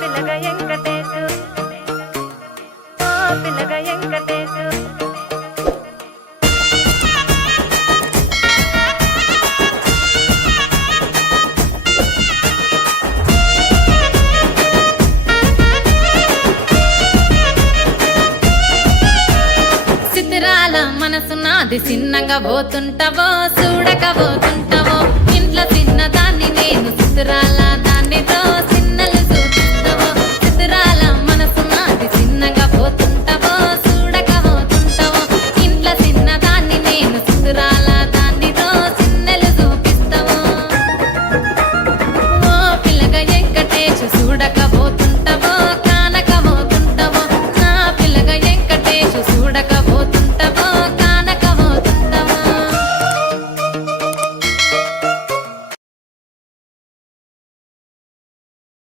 పిల్లగ వెంకటేశు ఓ పిల్లగ వెంకటేశు చిత్రాల మనసు నాది చిన్నగా పోతుంటావో చూడక పోతుంటావో ఇంట్లో చిన్నదాన్ని నేను చిత్రాల